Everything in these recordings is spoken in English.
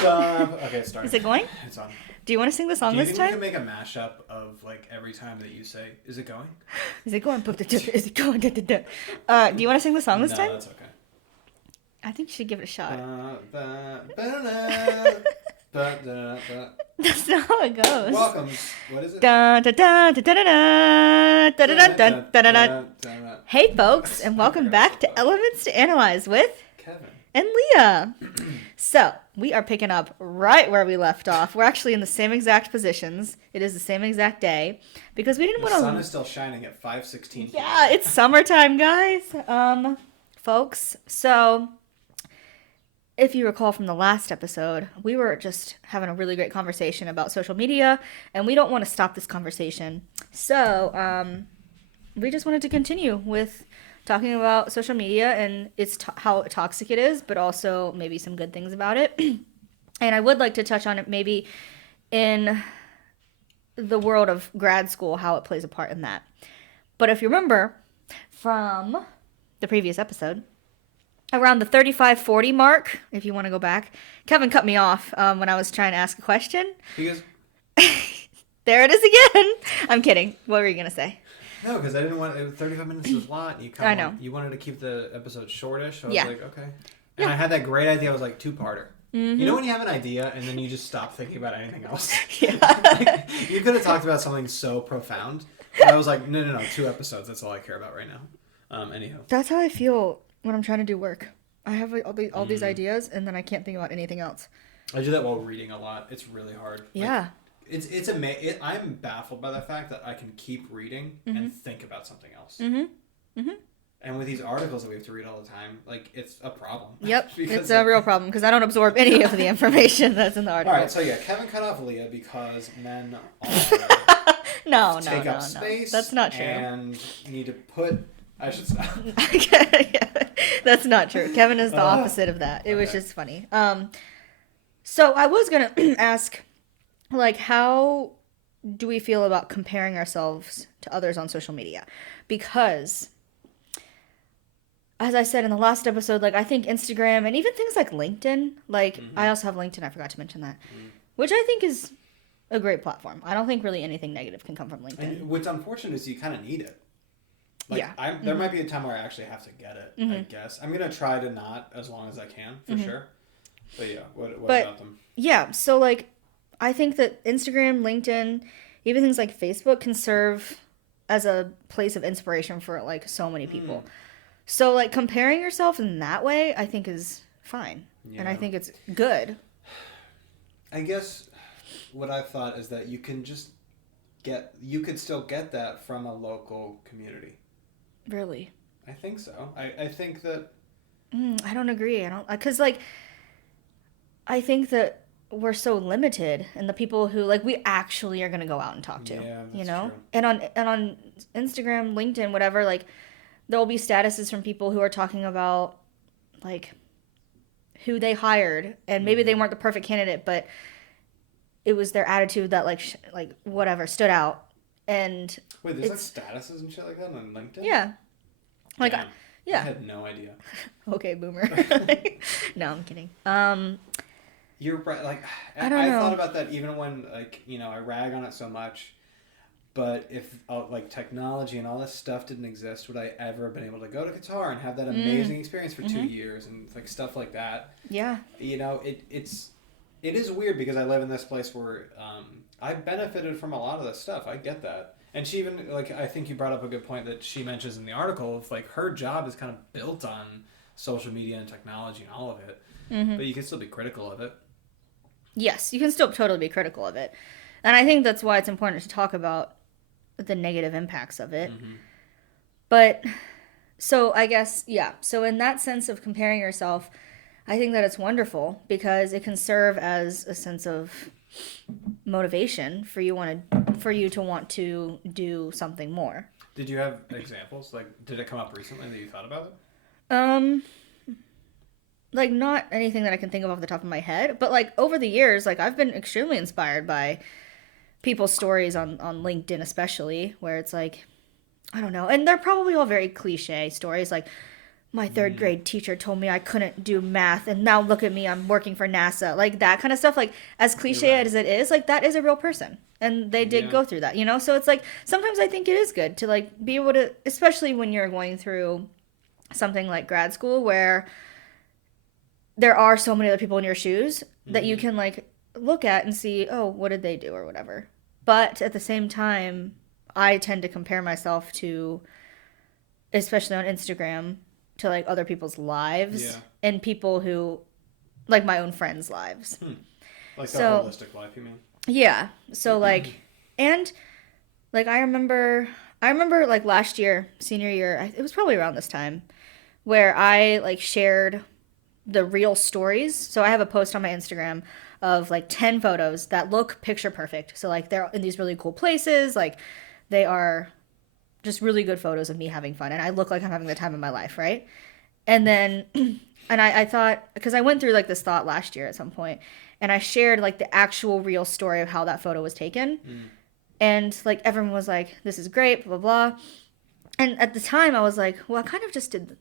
Stop. Okay, it's starting. Is it going? It's on. Do you want to sing the song this Do you time? think we can make a mashup of like every time that you say, "Is it going"? Is it going? Is it going? Do you want to sing the song this No, time? that's okay. I think you should give it a shot. Ba-da-da-da-da-da-da-da. That's not how it goes. Welcome. What is it? Da, da, da, da, da, da, da, da, da, da, da, da, da. Da-da-da. Hey, folks, and welcome back to Elements to Analyze with Kevin. and Leah. So, we are picking up right where we left off. We're actually in the same exact positions. It is the same exact day because we didn't The want to. sun is still shining at 5:16. Yeah, it's summertime, guys. Folks, so if you recall from the last episode, we were just having a really great conversation about social media, and we don't want to stop this conversation. So, we just wanted to continue with talking about social media and how toxic it is, but also maybe some good things about it. And I would like to touch on it maybe in the world of grad school, how it plays a part in that. But if you remember from the previous episode, around the 35-40 mark, if you want to go back, Kevin cut me off when I was trying to ask a question. Because There it is again. I'm kidding. What were you going to say? no, because I didn't want 35 minutes is a lot. You I know. You wanted to keep the episode shortish. So I was Yeah. like, okay. And I had that great idea. I was like, two-parter. You know when you have an idea and then you just stop thinking about anything else? Yeah. Like, you could have talked about something so profound. But I was like, no, 2 episodes. That's all I care about right now. Anyhow. That's how I feel when I'm trying to do work. I have like, all these ideas, and then I can't think about anything else. I do that while reading a lot. It's really hard. Yeah. It's amazing. I'm baffled by the fact that I can keep reading and think about something else. And with these articles that we have to read all the time, like, it's a problem. Yep. Because, It's a real problem because I don't absorb any of the information that's in the article. All right, so yeah, Kevin cut off Leah because men No. take up space. That's not true. And need to put. I should stop. Yeah, that's not true. Kevin is the opposite of that. It was Okay. just funny. So I was gonna ask, like, how do we feel about comparing ourselves to others on social media? Because, as I said in the last episode, like, I think Instagram and even things like LinkedIn, like, I also have LinkedIn, I forgot to mention that, which I think is a great platform. I don't think really anything negative can come from LinkedIn. And what's unfortunate is you kind of need it. Like, Yeah. There might be a time where I actually have to get it, I guess. I'm going to try to not as long as I can, for sure. But yeah, what about them? Yeah, so like I think that Instagram, LinkedIn, even things like Facebook can serve as a place of inspiration for like so many people. So like comparing yourself in that way, I think is fine. And I Yeah. think it's good. I guess what I thought is that you could still get that from a local community. Really. I think so. I think that I don't agree. Cuz like I think that we're so limited in the people who like we actually are going to go out and talk to, Yeah, you that's know? true. And on Instagram, LinkedIn, whatever, like there'll be statuses from people who are talking about like who they hired and maybe they weren't the perfect candidate, but it was their attitude that like whatever stood out. And wait, there's like it's- statuses and shit like that on LinkedIn? yeah. Like Damn. yeah. I had no idea. Okay, boomer. No, I'm kidding. You're right. Like, I don't know. thought about that even when, like, I rag on it so much. But if, like, technology and all this stuff didn't exist, would I ever have been able to go to Qatar and have that amazing experience for 2 years and, like, stuff like that? Yeah. It is weird because I live in this place where I benefited from a lot of this stuff. I get that. And she even, like, I think you brought up a good point that she mentions in the article of, like, her job is kind of built on social media and technology and all of it. But you can still be critical of it. Yes, you can still totally be critical of it. And I think that's why it's important to talk about the negative impacts of it. But, so I guess, yeah. So in that sense of comparing yourself, I think that it's wonderful because it can serve as a sense of motivation for you to want to do something more. Did you have examples? Like, did it come up recently that you thought about it? Like not anything that I can think of off the top of my head, but like over the years, like I've been extremely inspired by people's stories on LinkedIn, especially where it's like, I don't know. And they're probably all very cliche stories. Like my third grade teacher told me I couldn't do math, and now look at me, I'm working for NASA. Like that kind of stuff. Like as cliche right. as it is, like that is a real person, and they did Yeah. go through that, you know. So it's like sometimes I think it is good to like be able to, especially when you're going through something like grad school where there are so many other people in your shoes that you can like look at and see, oh, what did they do or whatever. But at the same time, I tend to compare myself to, especially on Instagram, to like other people's lives Yeah. and people who, like my own friends' lives. Like the So- holistic life, you mean? Yeah. So like, and like I remember like last year, senior year, it was probably around this time, where I like shared the real stories. So I have a post on my Instagram of like 10 photos that look picture perfect. So like they're in these really cool places, like they are just really good photos of me having fun, and I look like I'm having the time of my life, right? And then and I thought, because I went through like this thought last year at some point, and I shared like the actual real story of how that photo was taken. And like everyone was like, this is great, blah blah blah. And at the time I was like, well, I kind of just did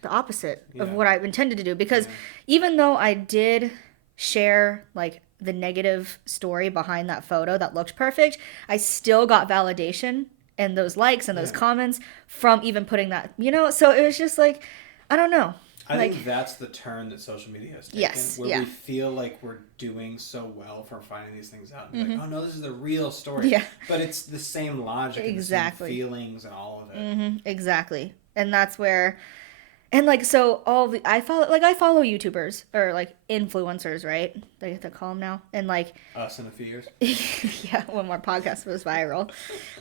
the opposite of Yeah. what I intended to do, because even though I did share like the negative story behind that photo that looked perfect, I still got validation and those likes and those Yeah. comments from even putting that, you know. So it was just like, I don't know. I Like- think that's the turn that social media has taken, Yes, where yeah. we feel like we're doing so well from finding these things out. And like, oh no, this is the real story. Yeah. But it's the same logic Exactly. and the same feelings and all of it. Exactly. And that's where, and like, so I follow YouTubers or like influencers, right? They have to call them now. And like, Us in a few years. yeah, when our podcast was viral.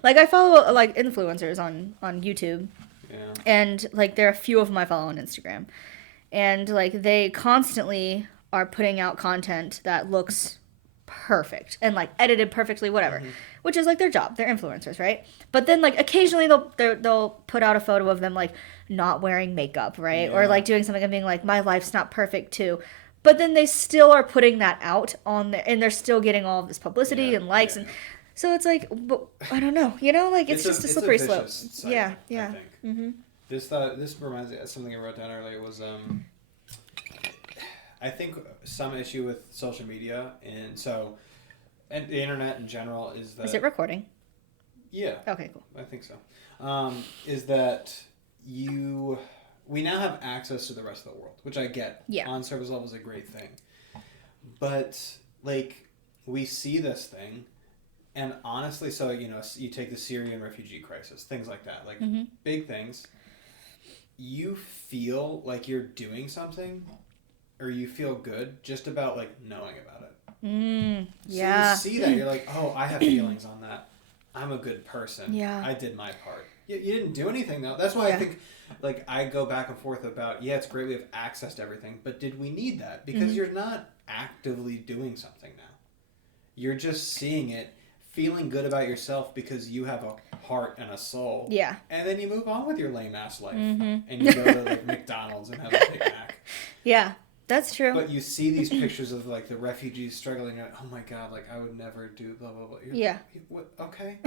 Like I follow like influencers on YouTube, Yeah. and like there are a few of them I follow on Instagram, and like they constantly are putting out content that looks perfect and like edited perfectly, whatever, which is like their job. They're influencers, right? But then like occasionally they'll put out a photo of them like not wearing makeup, right? Or Yeah. like doing something and being like, my life's not perfect too. But then they still are putting that out on there, and they're still getting all of this publicity Yeah, and likes, yeah. and so it's like, but I don't know, you know, like it's just a slippery slope. vicious cycle, Yeah, I yeah. think. This reminds me of something I wrote down earlier was I think some issue with social media and the internet in general is that Is it recording? yeah, Okay, cool. I think so. Is that we now have access to the rest of the world, which I get. Yeah. On surface level is a great thing. But like we see this thing, and honestly, so you know, you take the Syrian refugee crisis, things like that, like big things. You feel like you're doing something, or you feel good just about like knowing about it. Yeah. So you see that, you're like, oh, I have feelings on that. I'm a good person. Yeah. I did my part. You didn't do anything though. That's why I Yeah. think, like, I go back and forth about, yeah, it's great we have access to everything, but did we need that? Because you're not actively doing something now. You're just seeing it, feeling good about yourself because you have a heart and a soul. Yeah. And then you move on with your lame ass life, and you go to like McDonald's and have a Big Mac. Yeah. That's true. But you see these pictures of like the refugees struggling, and oh my god, like I would never do blah blah blah. Yeah. What? Okay.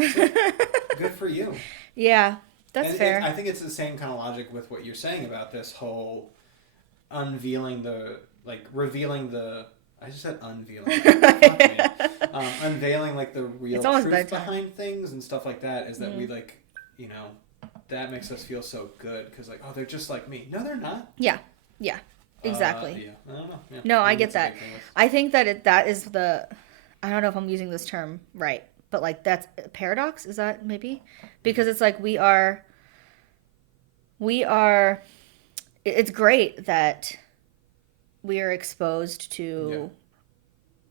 Good for you. Yeah. That's And fair. I think it's the same kind of logic with what you're saying about this whole revealing the. I just said unveiling. Fuck me. Unveiling like the real It's almost truth bedtime. behind things and stuff like that is that we like, you know, that makes us feel so good because like, oh, they're just like me. No, they're not. Yeah. Yeah. Exactly. Yeah. I don't know. Yeah. No, I think get it's a that. big thing with- I think that that is the, I don't know if I'm using this term right, but like that's a paradox. Is that maybe? Because it's like we are, it's great that we are exposed to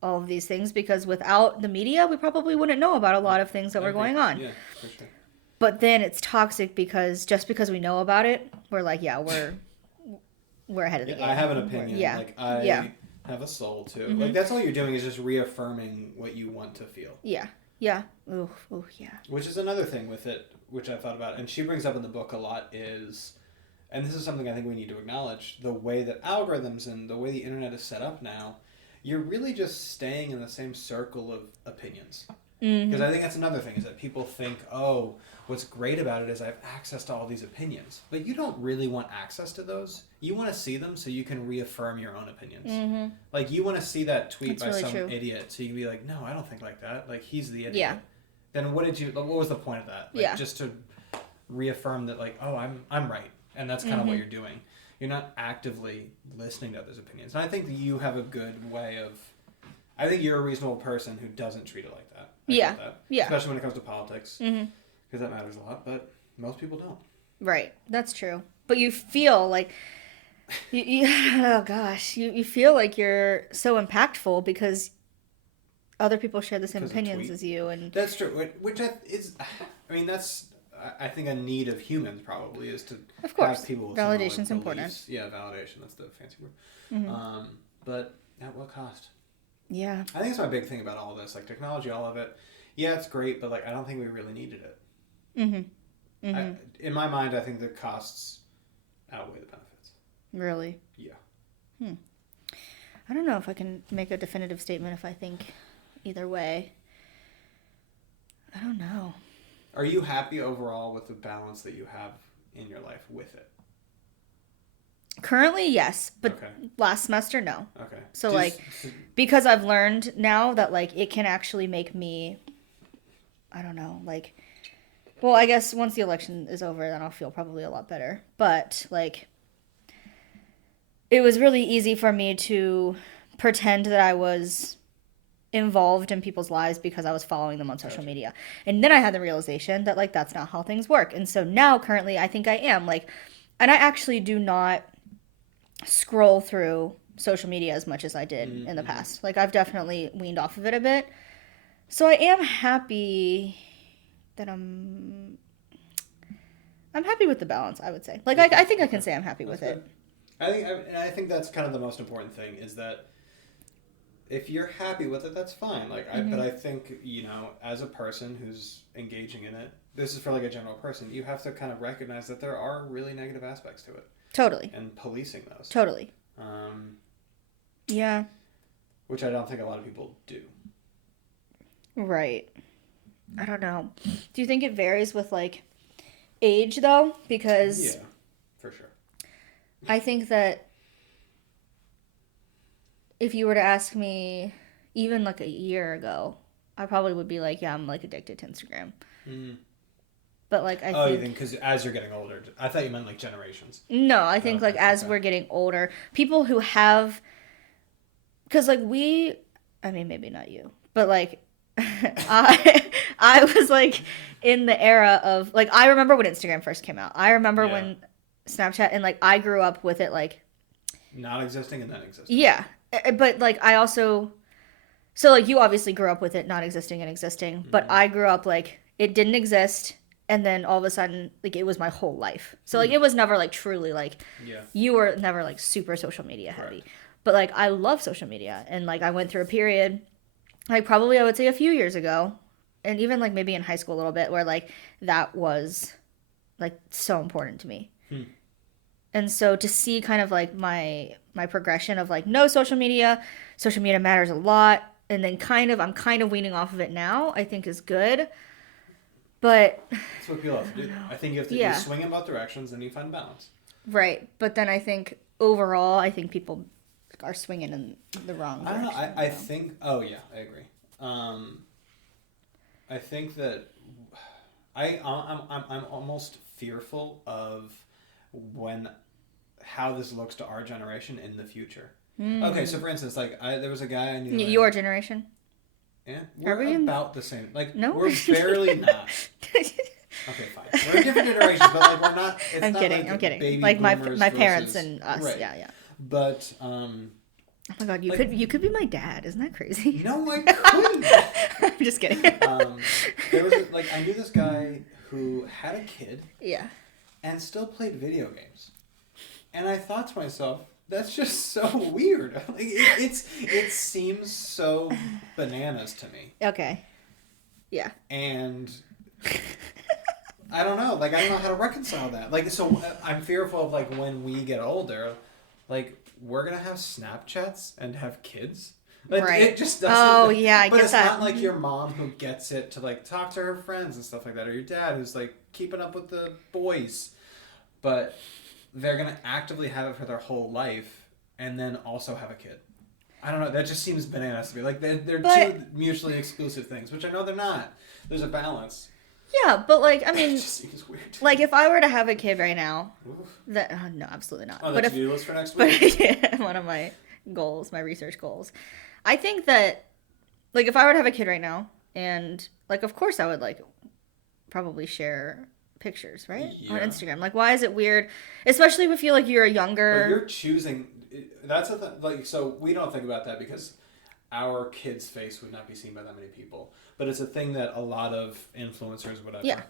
all of these things, because without the media, we probably wouldn't know about a lot of things that were going on. Yeah, for sure. But then it's toxic because just because we know about it, we're like, yeah, we're ahead of the game. I have an opinion. Yeah. Like I Yeah. have a soul too. Like that's all you're doing is just reaffirming what you want to feel. Yeah. Yeah. Ooh, yeah. Which is another thing with it, which I thought about, and she brings up in the book a lot is, and this is something I think we need to acknowledge, the way that algorithms and the way the internet is set up now, you're really just staying in the same circle of opinions. Because I think that's another thing, is that people think, oh, what's great about it is I have access to all these opinions. But you don't really want access to those. You want to see them so you can reaffirm your own opinions. Like, you want to see that tweet That's by really some true. idiot so you can be like, no, I don't think like that. Like, he's the idiot. Yeah. Then what was the point of that? Like, Yeah. just to reaffirm that, like, oh, I'm right. And that's kind of what you're doing. You're not actively listening to others' opinions. And I think that you have a good way of... I think you're a reasonable person who doesn't treat it like that. I Yeah. get that. Yeah. Especially when it comes to politics. Because that matters a lot, but most people don't. Right. That's true. But you feel like... oh, gosh. You feel like you're so impactful because other people share the same Because of opinions tweet. as you. And That's true. That's, I think a need of humans probably is to of course, have people with similar validation's important. beliefs. Yeah, validation. That's the fancy word. But at what cost? Yeah. I think it's my big thing about all this, like technology, all of it. Yeah, it's great, but like I don't think we really needed it. In my mind, I think the costs outweigh the benefits. Really? Yeah. I don't know if I can make a definitive statement if I think either way. I don't know. Are you happy overall with the balance that you have in your life with it? Currently, yes, but Okay. last semester, no. Okay. So, because I've learned now that, like, it can actually make me, I don't know, like, well, I guess once the election is over, then I'll feel probably a lot better. But, like, it was really easy for me to pretend that I was involved in people's lives because I was following them on social media. And then I had the realization that, like, that's not how things work. And so now, currently, I think I am, like, and I actually do not scroll through social media as much as I did in the past. Like, I've definitely weaned off of it a bit. So I am happy that I'm happy with the balance, I would say. Like, I think I can say I'm happy with it. I think that's kind of the most important thing, is that if you're happy with it, that's fine. Like, but I think, as a person who's engaging in it, this is for like a general person, you have to kind of recognize that there are really negative aspects to it. Totally. And policing those. Totally. Yeah. Which I don't think a lot of people do. Right. I don't know. Do you think it varies with, like, age, though? Because Yeah, for sure. I think that if you were to ask me even, like, a year ago, I probably would be like, yeah, I'm, like, addicted to Instagram. But, like, I think... you think because as you're getting older... I thought you meant, like, generations. No, I think, like, as we're getting older, people who have... Because, like, I mean, maybe not you, but, like, I was, like, in the era of... Like, I remember when Instagram first came out. I remember when Snapchat... And, like, I grew up with it, like... Not existing and then existing. Yeah. But, like, I also... So, like, you obviously grew up with it not existing and existing. But I grew up, like, it didn't exist... And then all of a sudden, like, it was my whole life. So, like, it was never, like, truly, like, you were never, like, super social media heavy. Correct. But, like, I love social media. And, like, I went through a period, like, probably I would say a few years ago, and even, like, maybe in high school a little bit, where, like, that was, like, so important to me. And so to see kind of, like, my progression of, like, no social media matters a lot, and then I'm kind of weaning off of it now, I think is good. But That's what people have to do. I think you have to you swing in both directions, and you find balance. right, but then I think overall, I think people are swinging in the wrong direction. I don't know. I think. Oh yeah, I agree. I think that I'm almost fearful of how this looks to our generation in the future. Okay, so for instance, like there was a guy I knew. Your generation. Yeah, we're about the same. Like, No? we're barely not. Okay, fine. We're in different generations, but like we're not. It's I'm not kidding. Like I'm kidding. baby Like boomers my parents versus- and us. Right. Yeah. But Oh my god, you like- could be my dad. Isn't that crazy? no, I couldn't. I'm just kidding. There was I knew this guy who had a kid Yeah. and still played video games, and I thought to myself, that's just so weird. Like it seems so bananas to me. Okay. Yeah. And I don't know. Like, I don't know how to reconcile that. Like, so I'm fearful of, like, when we get older, like, we're going to have Snapchats and have kids. Like, Right. it just doesn't. Oh, yeah, I but get it's that. not like your mom who gets it to like talk to her friends and stuff like that, or your dad who's like keeping up with the boys. But they're gonna actively have it for their whole life, and then also have a kid. I don't know. That just seems bananas to me. Like they're But- two mutually exclusive things, which I know they're not. There's a balance. Yeah, but like, I It mean, just seems weird. like if I were to have a kid right now, Oof. that no, absolutely not. Oh, But the if to-do list for next week. but yeah, one of my goals, my research goals. I think that, like, if I were to have a kid right now, and like, of course, I would like probably share pictures, right, on Yeah. Instagram. Like, why is it weird, especially if you feel like you're a But younger? you're choosing. That's a th- like so we don't think about that because our kid's face would not be seen by that many people. But it's a thing that a lot of influencers, whatever, Yeah.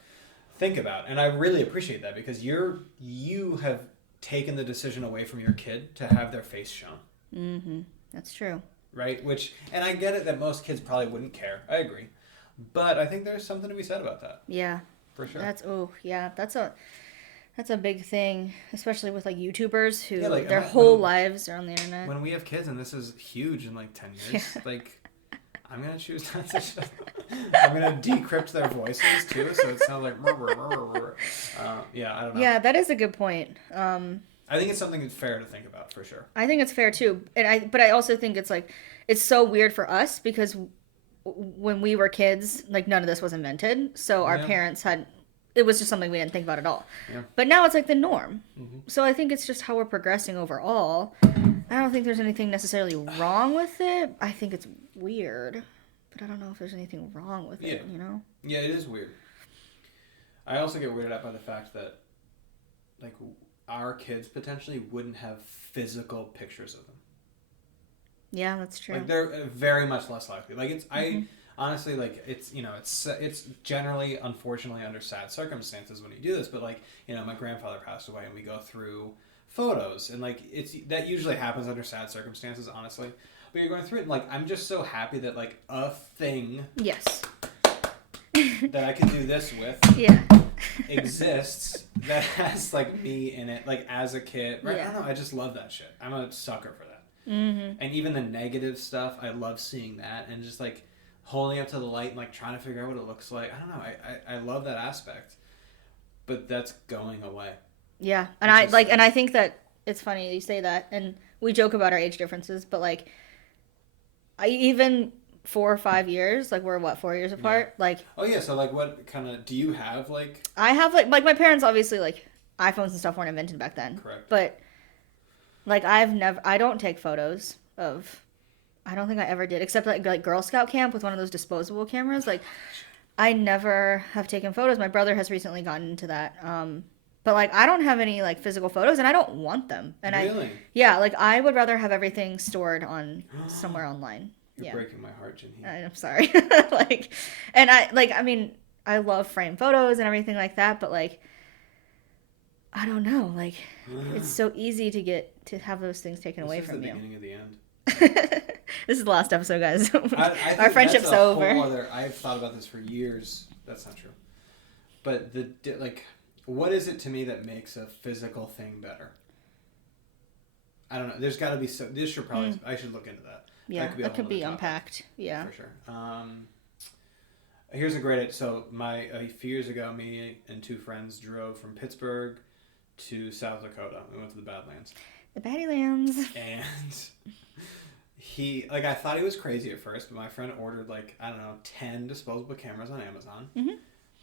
think about, and I really appreciate that because you have taken the decision away from your kid to have their face shown, Mm-hmm. That's true. right? Which, and I get it that most kids probably wouldn't care. I agree, but I think there's something to be said about that Yeah. for sure. That's a big thing, especially with like YouTubers who Yeah, like, their when- whole lives are on the internet. When we have kids, and this is huge in like 10 years, like, I'm gonna choose not to show I'm gonna decrypt their voices too, so it sounds like yeah, I don't know. Yeah, that is a good point. I think it's something that's fair to think about for sure. I think it's fair too, but I also think it's like it's so weird for us because when we were kids, like none of this was invented, so our Yeah. parents had it was just something we didn't think about at all. Yeah. But now it's like the norm. Mm-hmm. So I think it's just how we're progressing overall. I don't think there's anything necessarily wrong with it. I think it's weird, but I don't know if there's anything wrong with it. Yeah. You know? Yeah, it is weird. I also get weirded out by the fact that like our kids potentially wouldn't have physical pictures of them. Yeah, that's true. Like they're very much less likely. Like it's I honestly like it's it's generally unfortunately under sad circumstances when you do this, but like my grandfather passed away and we go through photos and like it's that usually happens under sad circumstances honestly, but you're going through it and like I'm just so happy that like a thing Yes. that I can do this with Yeah. exists that has like me in it like as a kid, right? Yeah. I don't know, I just love that shit. I'm a sucker for that. Mm-hmm. And even the negative stuff, I love seeing that and just like holding up to the light and like trying to figure out what it looks like. I don't know. I love that aspect, but that's going away. Yeah, and Which I is like, sad. and I think that it's funny you say that, and we joke about our age differences, but like, I even 4 or 5 years, like we're what 4 years apart. Like Oh yeah. So like, what kind of do you have? Like, I have like my parents obviously like iPhones and stuff weren't invented back then. Correct. But like I don't take photos of. I don't think I ever did, except like Girl Scout camp with one of those disposable cameras. Like I never have taken photos. My brother has recently gotten into that. But like I don't have any like physical photos, and I don't want them. And really? yeah, like I would rather have everything stored on somewhere online. You're Yeah. breaking my heart, Jinhee. I'm sorry. like, and I mean, I love frame photos and everything like that, but like, I don't know, like, it's so easy to have those things taken away This is from the you. beginning of the end. This is the last episode, guys. I think Our friendship's that's a whole over. other- I've thought about this for years. That's not true. But like, what is it to me that makes a physical thing better? I don't know. There's got to be some. This should probably. I should look into that. Yeah, could be a that whole could be nother topic. unpacked. Yeah. For sure. Here's a great. So a few years ago, me and two friends drove from Pittsburgh to South Dakota. We went to the Badlands, The Badlands. and I thought he was crazy at first, but my friend ordered like I don't know 10 disposable cameras on Amazon. Mhm.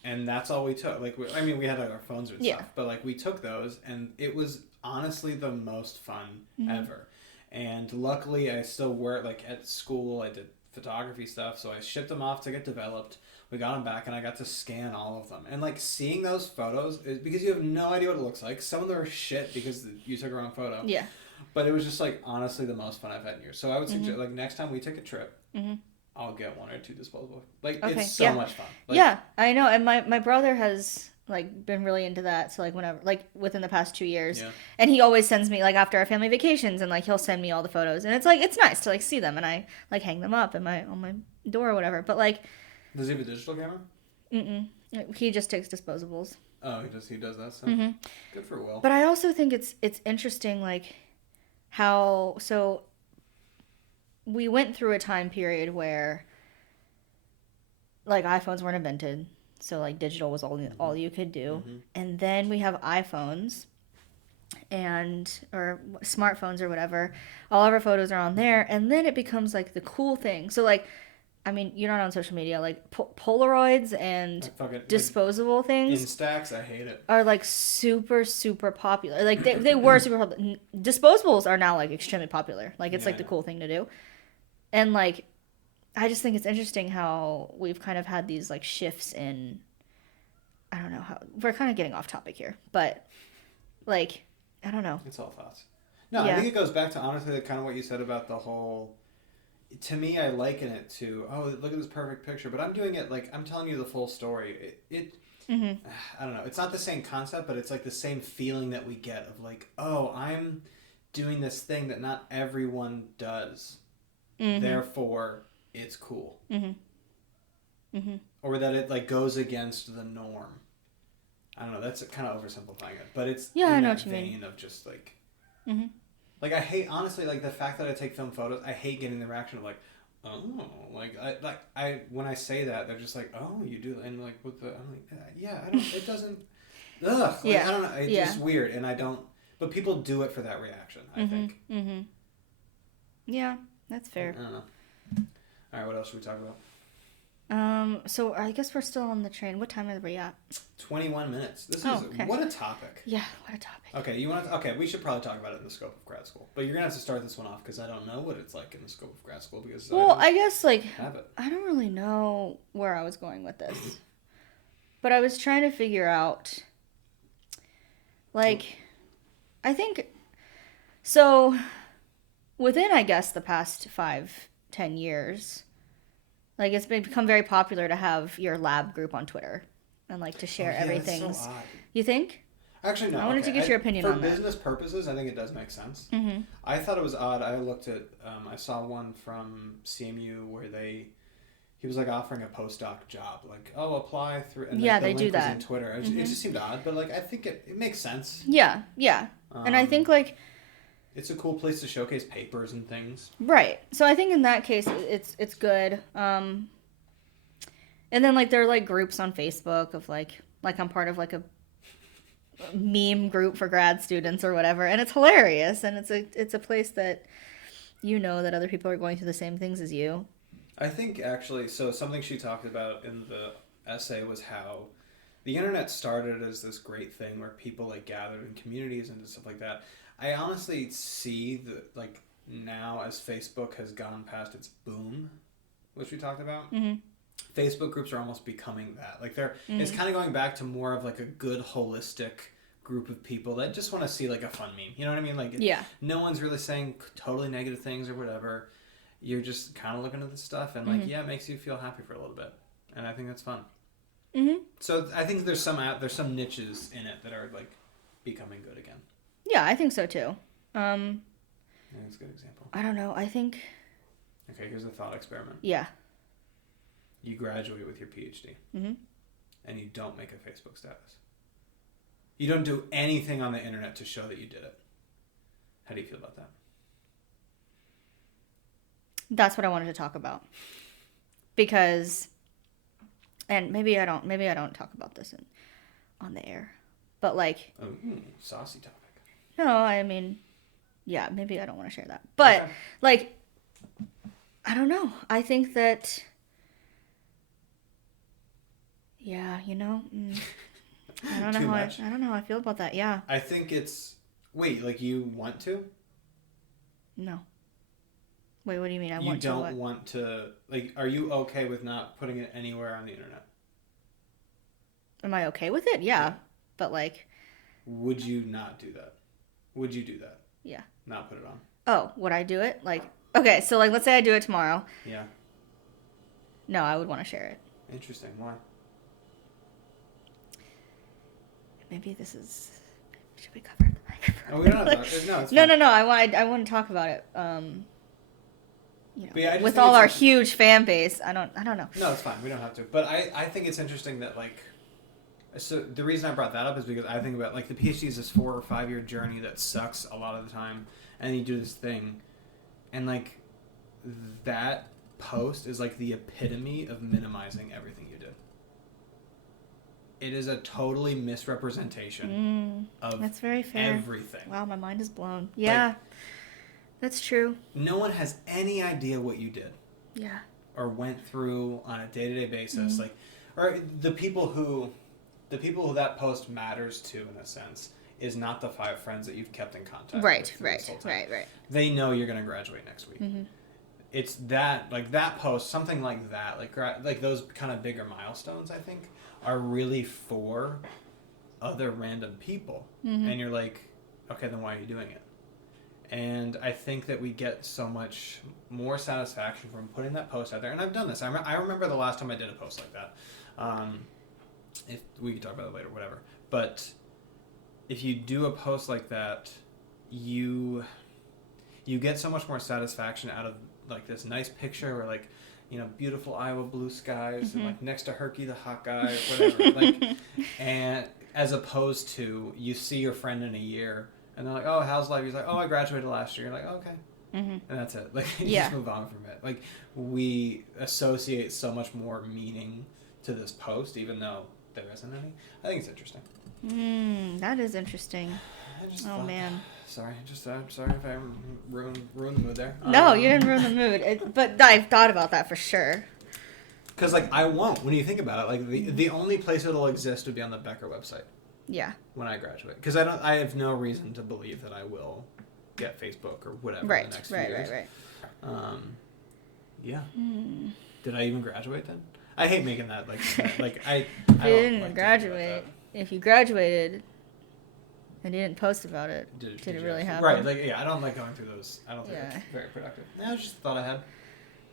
And that's all we took. Like, we had like, our phones and Yeah. stuff, but like we took those, and it was honestly the most fun ever. And luckily, I still work like at school. I did photography stuff, so I shipped them off to get developed. We got them back, and I got to scan all of them. And like seeing those photos, because you have no idea what it looks like. Some of them are shit because you took a wrong photo. Yeah. But it was just like honestly the most fun I've had in years. So I would suggest like next time we take a trip, I'll get 1 or 2 disposable. Like Okay, it's so yeah. much fun. Like, Yeah, I know, and my brother has like been really into that. So like whenever, like within the past 2 years, Yeah. and he always sends me like after our family vacations, and like he'll send me all the photos, and it's like it's nice to like see them, and I like hang them up in on my door or whatever. But like, Does he have a digital camera? he just takes disposables. Oh, he does that stuff. Good for Will. But I also think it's interesting like how so we went through a time period where like iPhones weren't invented, so like digital was all you could do, and then we have iPhones and or smartphones or whatever. All of our photos are on there, and then it becomes like the cool thing. So like, I mean, you're not on social media. Like Polaroids and Fucking disposable things Instax, I hate it. are like super super popular. Like they were super popular. Disposables are now like extremely popular. Like it's like the cool thing to do, and like I just think it's interesting how we've kind of had these like shifts in. I don't know how we're kind of getting off topic here, but like I don't know. It's all thoughts. No, I think it goes back to honestly like, kind of what you said about the whole. To me, I liken it to look at this perfect picture, but I'm doing it like I'm telling you the full story. I don't know. It's not the same concept, but it's like the same feeling that we get of like, oh, I'm doing this thing that not everyone does, therefore it's cool, or that it like goes against the norm. I don't know. That's kind of oversimplifying it, but it's I know that what you vein mean. of just like. Like I hate honestly like the fact that I take film photos. I hate getting the reaction of like, oh, I when I say that they're just like, oh, you do, and like with the I'm like, yeah, I don't. It doesn't. Ugh. Like, I don't know. It's just weird, and I don't. But people do it for that reaction. I think. Yeah, that's fair. I don't know. All right, what else should we talk about? So I guess we're still on the train. What time are we at? 21 minutes. This is okay. What a topic. Yeah, what a topic. Okay, Okay, we should probably talk about it in the scope of grad school. But you're gonna have to start this one off because I don't know what it's like in the scope of grad school because I guess like have it. I don't really know where I was going with this, but I was trying to figure out. Like, I think so. Within I guess the past 5-10 years. Like, it's become very popular to have your lab group on Twitter and, like, to share everything. That's so odd. You think? Actually, no. I wanted to get your opinion on that. For business purposes, I think it does make sense. I thought it was odd. I looked at, I saw one from CMU where he was, like, offering a postdoc job. Like, oh, apply through. And yeah, the they link do was that. in Twitter. It just seemed odd, but, like, I think it makes sense. Yeah. And I think, like... It's a cool place to showcase papers and things. Right. So I think in that case, it's good. And then like there are like groups on Facebook of like I'm part of like a meme group for grad students or whatever, and it's hilarious, and it's a place that you know that other people are going through the same things as you. I think actually, so something she talked about in the essay was how the internet started as this great thing where people like gathered in communities and stuff like that. I honestly see that, like, now as Facebook has gone past its boom, which we talked about, Facebook groups are almost becoming that. Like, it's kind of going back to more of, like, a good, holistic group of people that just want to see, like, a fun meme. You know what I mean? Like, no one's really saying totally negative things or whatever. You're just kind of looking at this stuff and, like, it makes you feel happy for a little bit. And I think that's fun. So I think there's some niches in it that are, like, becoming good again. Yeah, I think so too. I think it's a good example. I don't know. I think. Okay, here's a thought experiment. Yeah. You graduate with your PhD, and you don't make a Facebook status. You don't do anything on the internet to show that you did it. How do you feel about that? That's what I wanted to talk about. Because, and maybe I don't talk about this on the air, but like. Oh, saucy topic. No, I mean, yeah, maybe I don't want to share that. But, like, I don't know. I think that, yeah, you know, I don't know I don't know how I feel about that, yeah. I think it's, wait, like you want to? No. Wait, what do you mean I want to? You don't what? want to, like, are you okay with not putting it anywhere on the internet? Am I okay with it? Yeah. But, like. Would you not do that? Would you do that? Yeah. Not put it on? Oh, would I do it? Like, okay, so, like, let's say I do it tomorrow. Yeah. No, I would want to share it. Interesting. Why? Maybe this is... Should we cover the microphone? Oh, we don't have to. No, it's fine. No. I want to talk about it. You know, yeah, with all our huge fan base, I don't know. No, it's fine. We don't have to. But I think it's interesting that, like... So the reason I brought that up is because I think about, like, the PhD is this 4 or 5 year journey that sucks a lot of the time, and you do this thing, and, like, that post is like the epitome of minimizing everything you did. It is a totally misrepresentation of That's very fair. everything. Wow, my mind is blown. Yeah, that's true. No one has any idea what you did. Yeah. Or went through on a day-to-day basis. Like, or the people who that post matters to, in a sense, is not the 5 friends that you've kept in contact with. Right. They know you're going to graduate next week. It's that, like that post, something like that, like those kind of bigger milestones, I think, are really for other random people. And you're like, okay, then why are you doing it? And I think that we get so much more satisfaction from putting that post out there. And I've done this. I remember the last time I did a post like that. If we could talk about it later, whatever. But if you do a post like that, you get so much more satisfaction out of like this nice picture or like, you know, beautiful Iowa blue skies and like next to Herky the hot guy, whatever. Like, and as opposed to you see your friend in a year and they're like, oh, how's life? He's like, oh, I graduated last year. You're like, oh, okay. And that's it. Like, you just move on from it. Like, we associate so much more meaning to this post, even though there isn't any. I think it's interesting. That is interesting. Man. Sorry, sorry if I ruined the mood there. No, you didn't ruin the mood. But I've thought about that for sure. Because, like, I won't. When you think about it, like, the only place it'll exist would be on the Becker website. Yeah. When I graduate. Because I have no reason to believe that I will get Facebook or whatever in the next few years. Right. Yeah. Did I even graduate then? I hate making that, like I don't didn't graduate. If you graduated and you didn't post about it, did it really happen? Right, like, yeah, I don't like going through those. I don't think it's very productive. I just thought I had.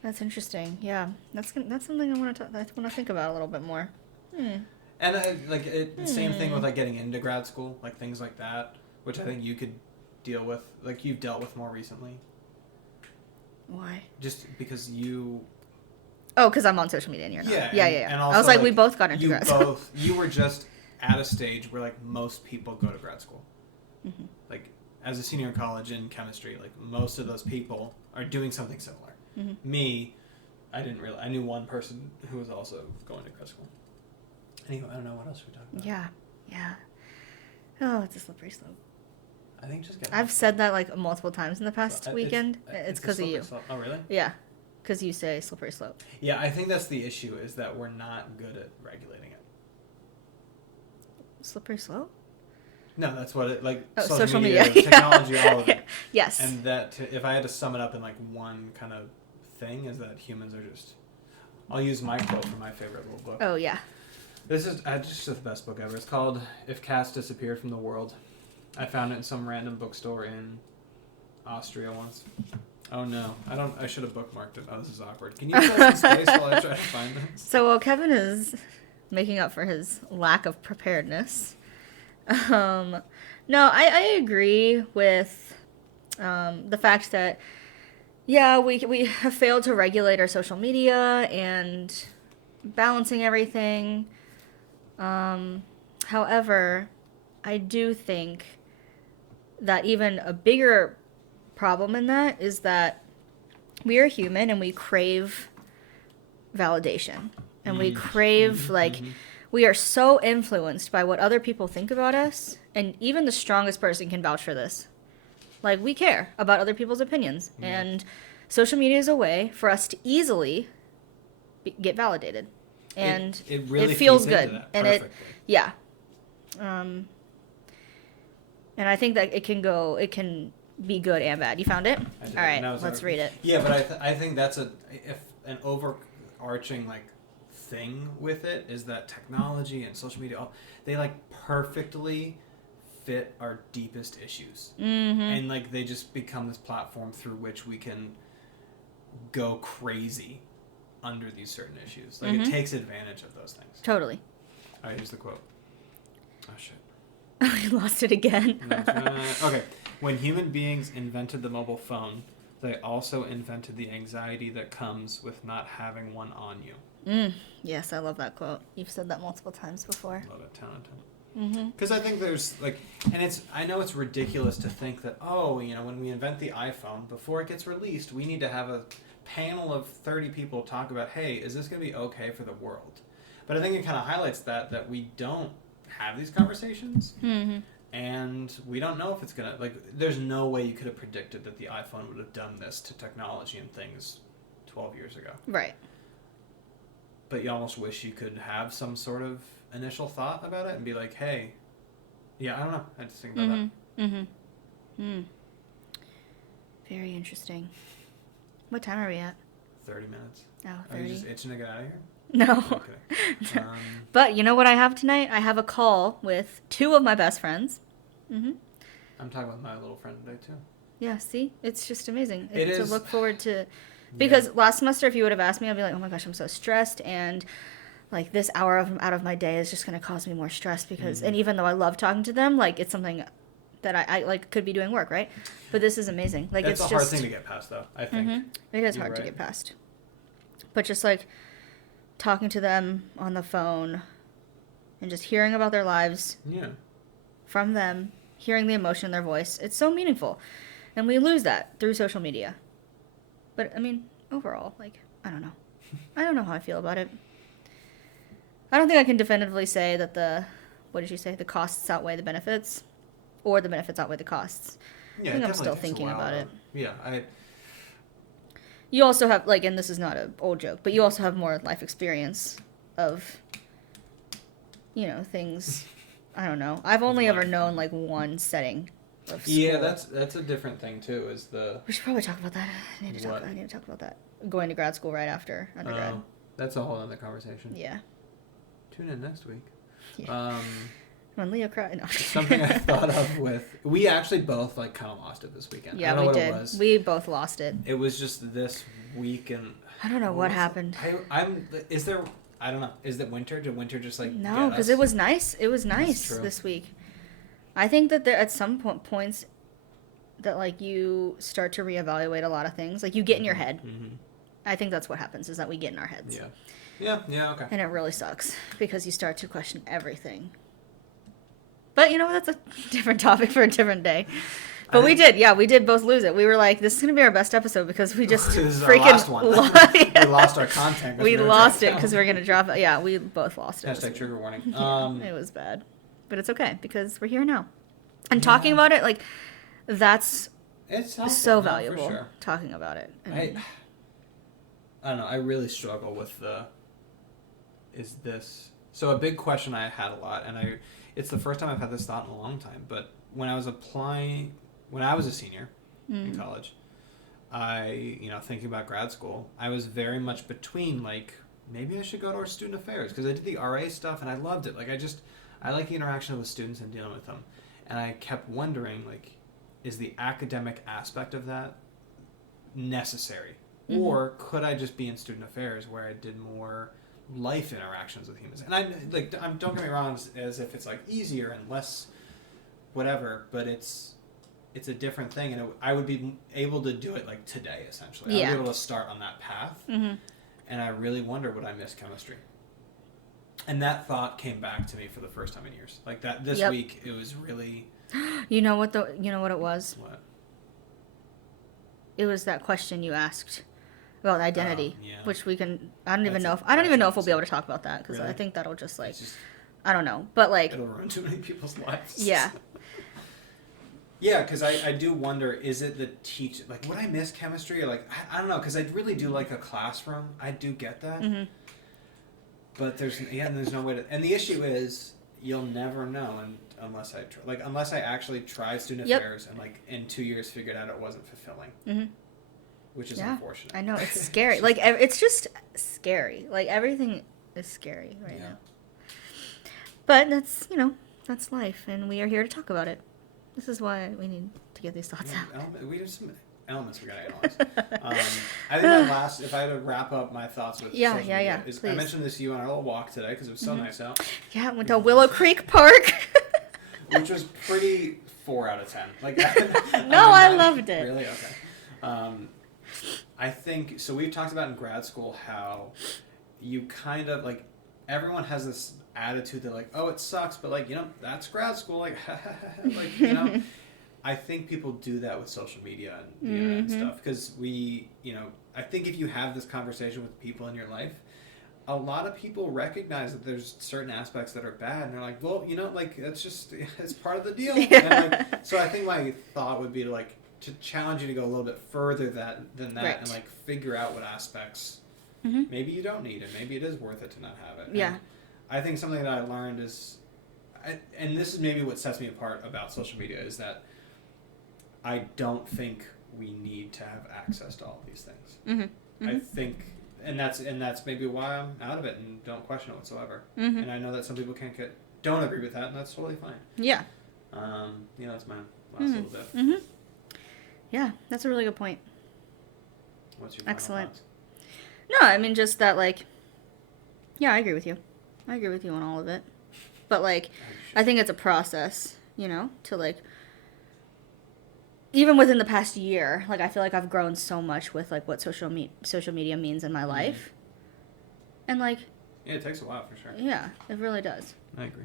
That's interesting. Yeah, that's something I want to think about a little bit more. And same thing with like getting into grad school, like things like that, which I think you could deal with, like you've dealt with more recently. Why? Just because you. Oh, because I'm on social media and you're not. Yeah. And also, I was like, we both got into grad school. You were just at a stage where like most people go to grad school. Like as a senior in college in chemistry, like most of those people are doing something similar. Me, I knew one person who was also going to grad school. Anyway, I don't know what else we talked about. Yeah. Oh, it's a slippery slope. I think I've said that like multiple times in the past weekend. It's because of you. Slope. Oh, really? Yeah, because you say slippery slope. Yeah, I think that's the issue, is that we're not good at regulating it. Slippery slope? No, that's what it, like, social media. Technology, all of it. Yes. And that, if I had to sum it up in like one kind of thing, is that humans are just, I'll use my quote from my favorite little book. Oh, yeah. This is just the best book ever. It's called If Cats Disappeared from the World. I found it in some random bookstore in Austria once. Oh no, I should have bookmarked it. Oh, this is awkward. Can you fill in space while I try to find it? So while Kevin is making up for his lack of preparedness, no, I agree with the fact that we have failed to regulate our social media and balancing everything. However, I do think that even a bigger problem in that is that we are human and we crave validation. And we crave, we are so influenced by what other people think about us. And even the strongest person can vouch for this. Like, we care about other people's opinions. Yeah. And social media is a way for us to easily get validated. And it really feels good. And perfectly. And I think that it can be good and bad. You found it? All right, let's read it. Yeah, but I think that's an overarching like thing with it is that technology and social media, they like perfectly fit our deepest issues. And like they just become this platform through which we can go crazy under these certain issues. Like it takes advantage of those things. Totally. All right, here's the quote. Oh shit. I lost it again. Okay. When human beings invented the mobile phone, they also invented the anxiety that comes with not having one on you. Yes, I love that quote. You've said that multiple times before. Love it, talented. Because I think there's like, and I know it's ridiculous to think that, when we invent the iPhone, before it gets released, we need to have a panel of 30 people talk about, hey, is this going to be okay for the world? But I think it kind of highlights that we don't have these conversations. Mm-hmm. And we don't know if it's going to, like, there's no way you could have predicted that the iPhone would have done this to technology and things 12 years ago. Right. But you almost wish you could have some sort of initial thought about it and be like, hey, yeah, I don't know. I just think about that. Mm-hmm. Mm. Very interesting. What time are we at? 30 minutes. Oh, Are you 30. just itching to get out of here? No. Okay. But you know what I have tonight? I have a call with 2 of my best friends. Mm-hmm. I'm talking with my little friend today, too. Yeah, see? It's just amazing. It To is. look forward to. Because last semester, if you would have asked me, I'd be like, oh my gosh, I'm so stressed. And like this hour out of my day is just going to cause me more stress because, and even though I love talking to them, like it's something that I like could be doing work, right? But this is amazing. Like That's it's a hard just, thing to get past, though, I think. it is You're hard to right. get past. But just like talking to them on the phone and just hearing about their lives Yeah. from them, hearing the emotion in their voice, it's so meaningful. And we lose that through social media. But I mean, overall, like, I don't know. I don't know how I feel about it. I don't think I can definitively say that what did you say? The costs outweigh the benefits, or the benefits outweigh the costs. Yeah, I think it I'm definitely still takes a thinking while about to- it. Yeah, You also have, like, and this is not an old joke, but you also have more life experience of, you know, things. I don't know. I've only ever known, like, one setting of school. Yeah, that's a different thing, too, is the... We should probably talk about that. I need to What? talk about that. Going to grad school right after undergrad. Oh, that's a whole other conversation. Yeah. Tune in next week. Yeah. When Leo cried. No. Something I thought of with... We actually both, like, kind of lost it this weekend. I Yeah, don't know we what did. It was. We both lost it. It was just this week and... I don't know what happened. I'm... Is there... I don't know. Is it winter? Did winter just, like, No, because because it was nice. It was nice true. this week. I think that there at some points that like you start to reevaluate a lot of things. Like you get in your head. Mm-hmm. I think that's what happens is that we get in our heads. Yeah, okay. And it really sucks because you start to question everything. But you know, that's a different topic for a different day. But we did both lose it. We were like, this is going to be our best episode because we just This is our freaking last one. Yeah. We lost our content. 'cause We were lost it dropped because out. we are going to drop it. Yeah, we both lost it. Hashtag trigger warning. Yeah, it was bad. But it's okay because we're here now. And talking about it, like, that's It's helpful, so no, valuable, For sure. talking about it. I don't know. I really struggle with is this... So a big question I had a lot, and it's the first time I've had this thought in a long time, but when I was a senior in college, thinking about grad school, I was very much between, like, maybe I should go to our student affairs, because I did the RA stuff, and I loved it. Like, I like the interaction with students and dealing with them. And I kept wondering, like, is the academic aspect of that necessary? Mm-hmm. Or could I just be in student affairs where I did more life interactions with humans? And don't get me wrong, as if it's like easier and less whatever, but it's a different thing, and I would be able to do it like today essentially. Yeah. I'd be able to start on that path, and I really wonder would I miss chemistry. And that thought came back to me for the first time in years. Like that this week, it was really... You know what it was? What? It was that question you asked about identity, yeah. which we can. I don't even That's know if we'll be able to talk about that because Really? I think that'll just like It's just, I don't know, but like it'll ruin too many people's lives. yeah, Yeah, because I do wonder, is it the teach... Like, would I miss chemistry? Or like, I don't know, because I really do like a classroom. I do get that. But there's no way to... And the issue is, you'll never know unless I actually try student affairs and, like, in 2 years figured out it wasn't fulfilling. Which is unfortunate. I know, it's scary. Like, it's just scary. Like, everything is scary right now. But that's, that's life, and we are here to talk about it. This is why we need to get these thoughts out. We have some elements we gotta analyze. I think my last, if I had to wrap up my thoughts with social media, is I please. mentioned this to you on our little walk today because it was so nice out. Yeah, went to Willow Creek Park. Which was pretty 4 out of 10. Like, I loved it. Really? Okay. I think, so we've talked about in grad school how you kind of, like, everyone has this attitude that, like, oh, it sucks, but, like, that's grad school, like, like, I think people do that with social media and the internet and stuff because I think if you have this conversation with people in your life, a lot of people recognize that there's certain aspects that are bad, and they're like, well, that's just, it's part of the deal. Yeah. So I think my thought would be to challenge you to go a little bit further than that Right. and figure out what aspects maybe you don't need, and maybe it is worth it to not have it. Yeah. And I think something that I learned is, and this is maybe what sets me apart about social media, is that I don't think we need to have access to all these things. I think, and that's maybe why I'm out of it and don't question it whatsoever. And I know that some people don't agree with that, and that's totally fine. Yeah. That's my last little bit. Yeah, that's a really good point. What's your final Excellent. thoughts? No, I mean, just that, yeah, I agree with you. I agree with you on all of it. But, I think it's a process, to, even within the past year, I feel like I've grown so much with, what social media means in my life. And, yeah, it takes a while, for sure. yeah, it really does. I agree.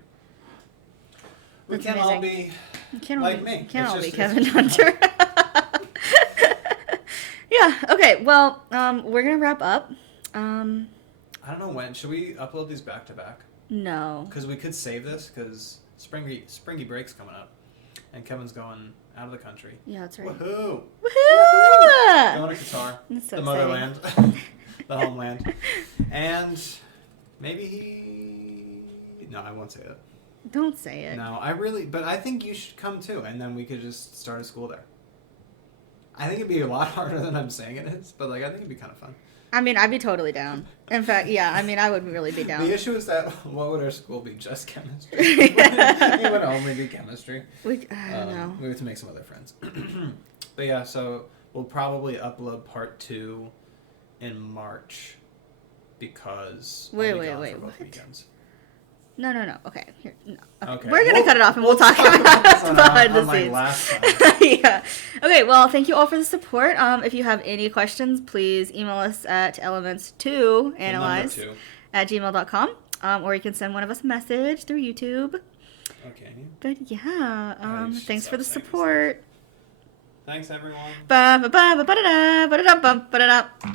We That's can't all amazing. be Can't like all me. be, can't It's all be just- Kevin Hunter. Yeah, okay, well, we're going to wrap up. I don't know when. Should we upload these back to back? No. Because we could save this, because springy break's coming up. And Kevin's going out of the country. Yeah, that's right. Woohoo! Woohoo! Going to Qatar. That's so the exciting. motherland. The homeland. And maybe he... No, I won't say that. Don't say it. No, but I think you should come too, and then we could just start a school there. I think it'd be a lot harder than I'm saying it is, but I think it'd be kind of fun. I mean, I'd be totally down. In fact, yeah, I mean, I would really be down. The issue is that what would our school be? Just chemistry. It would only be chemistry. I don't know. We have to make some other friends. But yeah, so we'll probably upload part 2 in March because I'll be Wait, gone for both what? weekends. No. Okay, here. No. Okay. We're gonna cut it off and we'll talk about this it one behind the unlike scenes. last time. Yeah. Okay. Well, thank you all for the support. If you have any questions, please email us at elements2analyze The number 2. at gmail.com. Or you can send one of us a message through YouTube. Okay. But yeah, you should thanks for the stop saying this. support. Thanks, everyone. Ba ba ba ba ba da da ba da da ba da da.